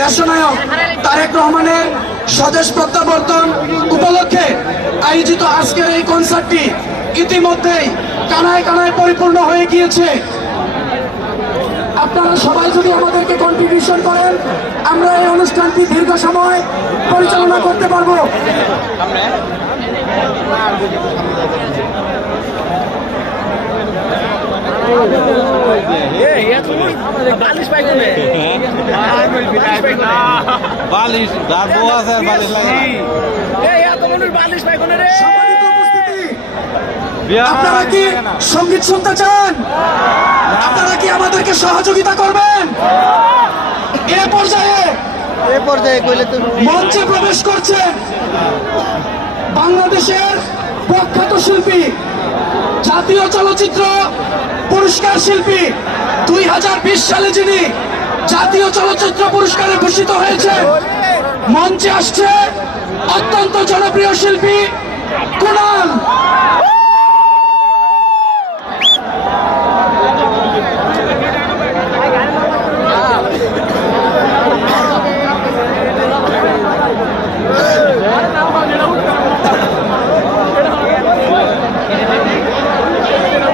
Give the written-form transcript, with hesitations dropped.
দেশনায়ক তারেক রহমানের স্বদেশ প্রত্যাবর্তন উপলক্ষে আয়োজিত আজকের এই কনসার্টটি ইতিমধ্যেই কানায় কানায় পরিপূর্ণ হয়ে গিয়েছে। আপনারা সবাই যদি আমাদেরকে কন্ট্রিবিউশন করেন, আমরা এই অনুষ্ঠানটি দীর্ঘ সময় পরিচালনা করতে পারবো। বালিশ পাইকনে রে। আপনারা কি সঙ্গীত শুনতে চান? আপনারা কি আমাদেরকে সহযোগিতা করবেন? এ পর্যায়ে মঞ্চে প্রবেশ করছেন বাংলাদেশের প্রখ্যাত শিল্পী, জাতীয় চলচ্চিত্র পুরস্কার শিল্পী, 2020 সালে যিনি জাতীয় চলচ্চিত্র পুরস্কারে ভূষিত হয়েছে। মঞ্চে আসছে অত্যন্ত জনপ্রিয় শিল্পী